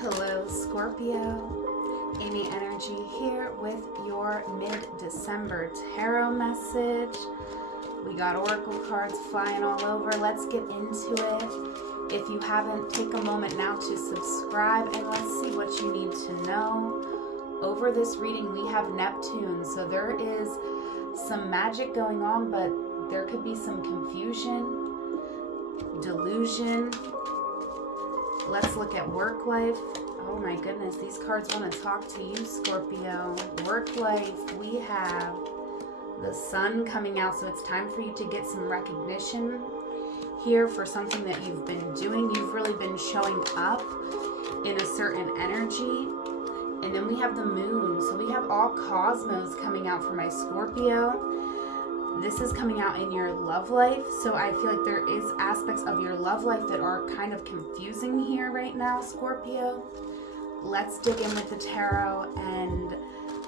Hello, Scorpio. Amy Energy here with your mid-December tarot message. We got oracle cards flying all over. Let's get into it. If you haven't, take a moment now to subscribe and let's see what you need to know. Over this reading, we have Neptune, so there is some magic going on, but there could be some confusion, delusion. Let's look at work life. Oh my goodness, these cards want to talk to you, Scorpio. Work life, we have the sun coming out, so it's time for you to get some recognition here for something that you've been doing. You've really been showing up in a certain energy. And then we have the moon, so we have all cosmos coming out for my Scorpio. This is coming out in your love life, so I feel like there is aspects of your love life that are kind of confusing here right now, Scorpio. Let's dig in with the tarot and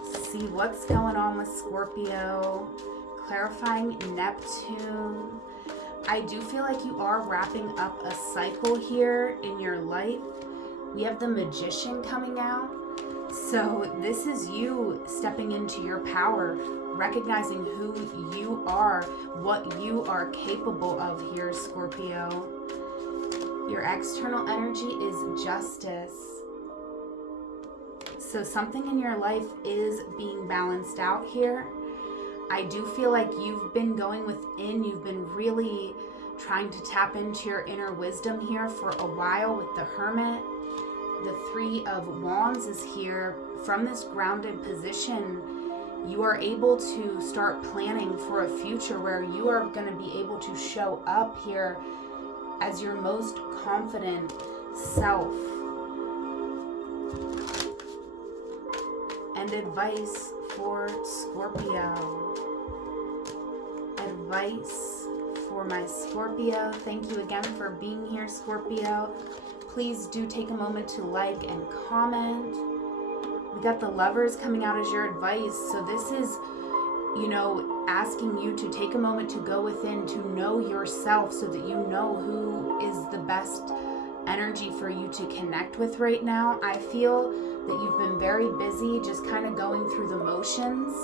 see what's going on with Scorpio. Clarifying Neptune. I do feel like you are wrapping up a cycle here in your life. We have the Magician coming out. So this is you stepping into your power, recognizing who you are, what you are capable of here, Scorpio. Your external energy is Justice. So something in your life is being balanced out here. I do feel like you've been going within, you've been really trying to tap into your inner wisdom here for a while with the Hermit. The Three of Wands is here. From this grounded position, you are able to start planning for a future where you are going to be able to show up here as your most confident self. And advice for Scorpio. Advice for my Scorpio. Thank you again for being here, Scorpio. Please do take a moment to like and comment. We got the Lovers coming out as your advice. So this is, asking you to take a moment to go within, to know yourself so that you know who is the best energy for you to connect with right now. I feel that you've been very busy just kind of going through the motions,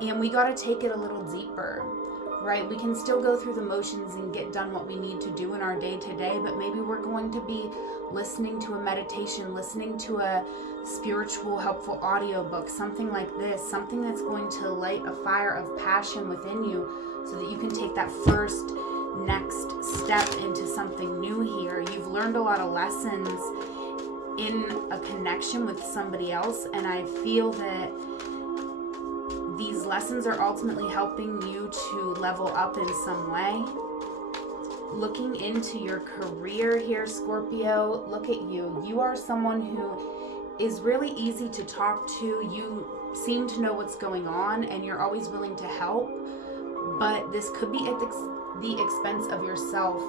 and we got to take it a little deeper. Right? We can still go through the motions and get done what we need to do in our day-to-day, but maybe we're going to be listening to a meditation, listening to a spiritual, helpful audiobook, something like this, something that's going to light a fire of passion within you so that you can take that first next step into something new here. You've learned a lot of lessons in a connection with somebody else, and I feel that these lessons are ultimately helping you to level up in some way. Looking into your career here, Scorpio, look at you. You are someone who is really easy to talk to. You seem to know what's going on and you're always willing to help, but this could be at the expense of yourself,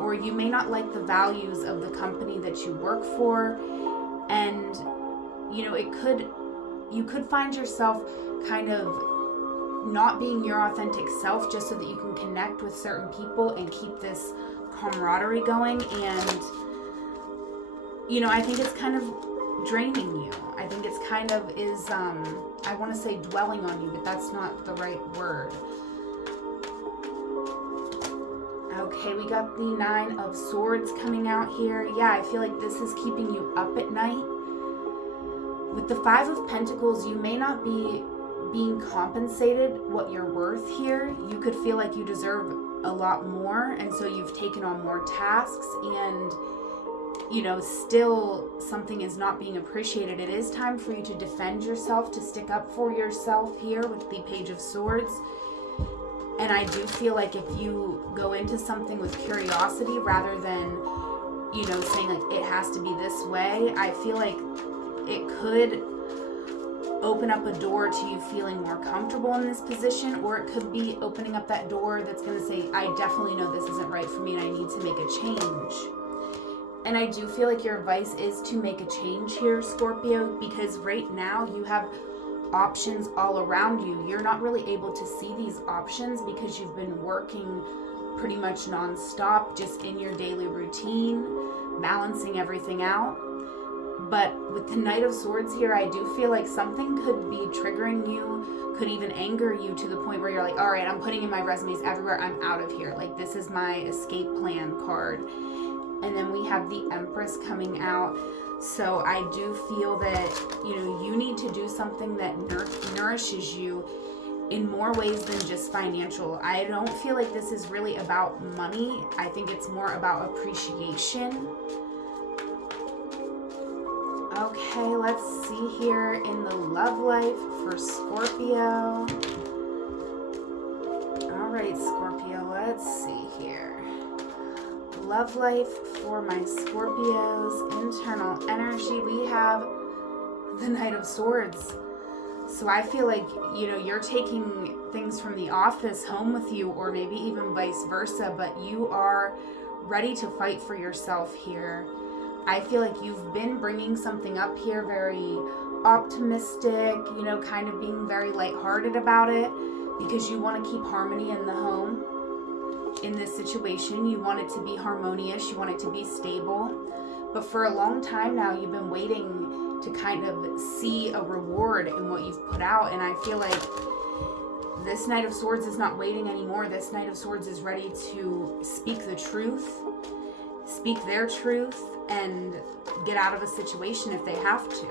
or you may not like the values of the company that you work for, and you could find yourself kind of not being your authentic self just so that you can connect with certain people and keep this camaraderie going. And I think it's kind of draining you. I think it's kind of is I want to say dwelling on you, but that's not the right word. Okay, we got the Nine of Swords coming out here. Yeah, I feel like this is keeping you up at night. With the Five of Pentacles, you may not be being compensated what you're worth here. You could feel like you deserve a lot more, and so you've taken on more tasks, and still something is not being appreciated. It is time for you to defend yourself, to stick up for yourself here with the Page of Swords. And I do feel like if you go into something with curiosity rather than saying like it has to be this way, I feel like it could open up a door to you feeling more comfortable in this position, or it could be opening up that door that's going to say, I definitely know this isn't right for me and I need to make a change. And I do feel like your advice is to make a change here, Scorpio, because right now you have options all around you. You're not really able to see these options because you've been working pretty much non-stop, just in your daily routine, balancing everything out. But with the Knight of Swords here, I do feel like something could be triggering you, could even anger you to the point where you're like, all right, I'm putting in my resumes everywhere. I'm out of here. Like, this is my escape plan card. And then we have the Empress coming out. So I do feel that, you need to do something that nourishes you in more ways than just financial. I don't feel like this is really about money. I think it's more about appreciation. Okay, let's see here in the love life for Scorpio. All right, Scorpio, let's see here. Love life for my Scorpios. Internal energy, we have the Knight of Swords. So I feel like, you're taking things from the office home with you, or maybe even vice versa, but you are ready to fight for yourself here. I feel like you've been bringing something up here, very optimistic, kind of being very lighthearted about it, because you want to keep harmony in the home. In this situation, you want it to be harmonious, you want it to be stable. But for a long time now, you've been waiting to kind of see a reward in what you've put out. And I feel like this Knight of Swords is not waiting anymore. This Knight of Swords is ready to speak the truth, speak their truth, and get out of a situation if they have to.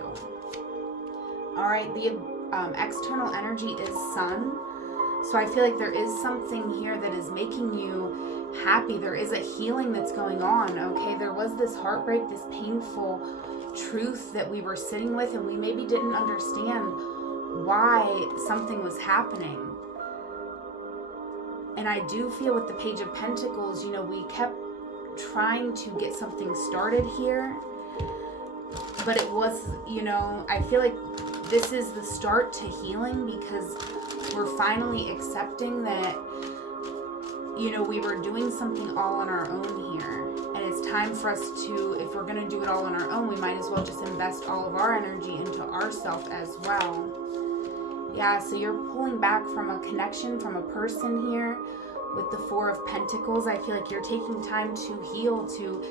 All right, the external energy is Sun. So I feel like there is something here that is making you happy. There is a healing that's going on, okay? There was this heartbreak, this painful truth that we were sitting with, and we maybe didn't understand why something was happening. And I do feel with the Page of Pentacles, we kept trying to get something started here, but it was, I feel like this is the start to healing, because we're finally accepting that, we were doing something all on our own here. And it's time for us to, if we're going to do it all on our own, we might as well just invest all of our energy into ourselves as well. Yeah, so you're pulling back from a connection, from a person here. With the Four of Pentacles, I feel like you're taking time to heal, to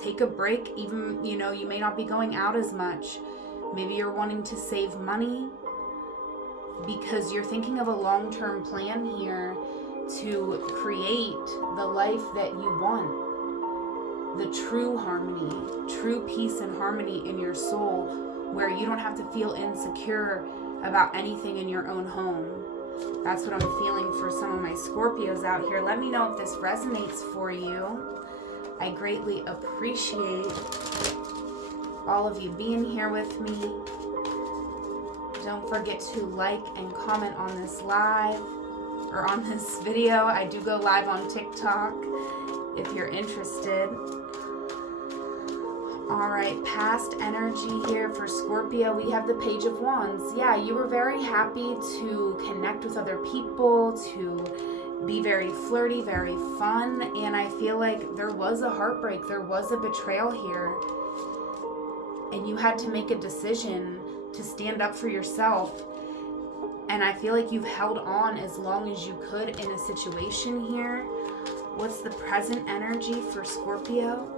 take a break. Even, you may not be going out as much. Maybe you're wanting to save money because you're thinking of a long-term plan here to create the life that you want. The true harmony, true peace and harmony in your soul, where you don't have to feel insecure about anything in your own home. That's what I'm feeling for some of my Scorpios out here. Let me know if this resonates for you. I greatly appreciate all of you being here with me. Don't forget to like and comment on this live, or on this video. I do go live on TikTok if you're interested. All right, past energy here for Scorpio. We have the Page of Wands. Yeah, you were very happy to connect with other people, to be very flirty, very fun. And I feel like there was a heartbreak. There was a betrayal here. And you had to make a decision to stand up for yourself. And I feel like you've held on as long as you could in a situation here. What's the present energy for Scorpio?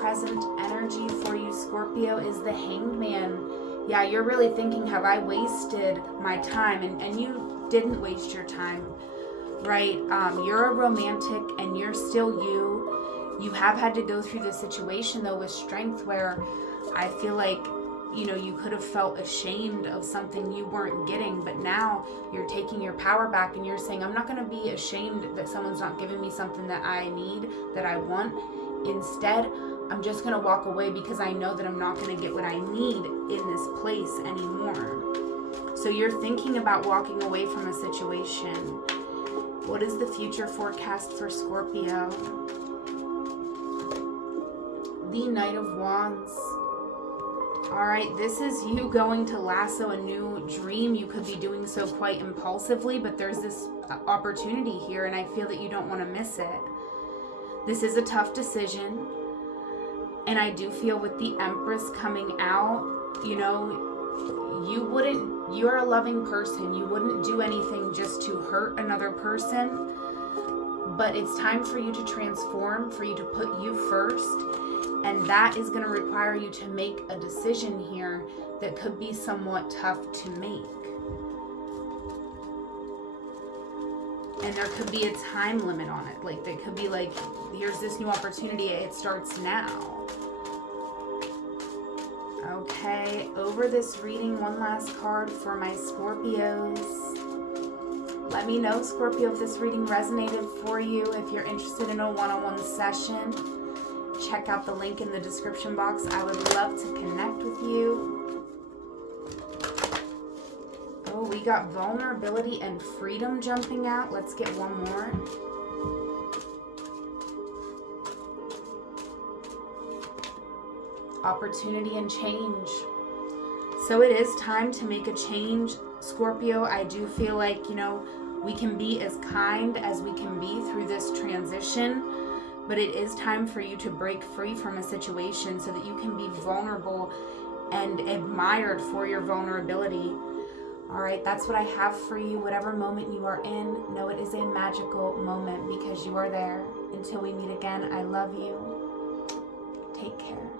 Present energy for you, Scorpio, is the Hanged Man. Yeah, you're really thinking, have I wasted my time? And you didn't waste your time, right? You're a romantic and you're still you. You have had to go through this situation, though, with strength, where I feel like, you could have felt ashamed of something you weren't getting, but now you're taking your power back and you're saying, I'm not going to be ashamed that someone's not giving me something that I need, that I want. Instead, I'm just going to walk away because I know that I'm not going to get what I need in this place anymore. So you're thinking about walking away from a situation. What is the future forecast for Scorpio? The Knight of Wands. All right, this is you going to lasso a new dream. You could be doing so quite impulsively, but there's this opportunity here, and I feel that you don't want to miss it. This is a tough decision, and I do feel with the Empress coming out, you're a loving person. You wouldn't do anything just to hurt another person, but it's time for you to transform, for you to put you first, And that is going to require you to make a decision here that could be somewhat tough to make. And there could be a time limit on it. Like, they could be like, here's this new opportunity, it starts now. Okay, over this reading, one last card for my Scorpios. Let me know, Scorpio, if this reading resonated for you. If you're interested in a one-on-one session, check out the link in the description box. I would love to connect with you. Oh, we got vulnerability and freedom jumping out. Let's get one more. Opportunity and change. So it is time to make a change, Scorpio. I do feel like, we can be as kind as we can be through this transition, but it is time for you to break free from a situation so that you can be vulnerable and admired for your vulnerability. All right, that's what I have for you. Whatever moment you are in, know it is a magical moment because you are there. Until we meet again, I love you. Take care.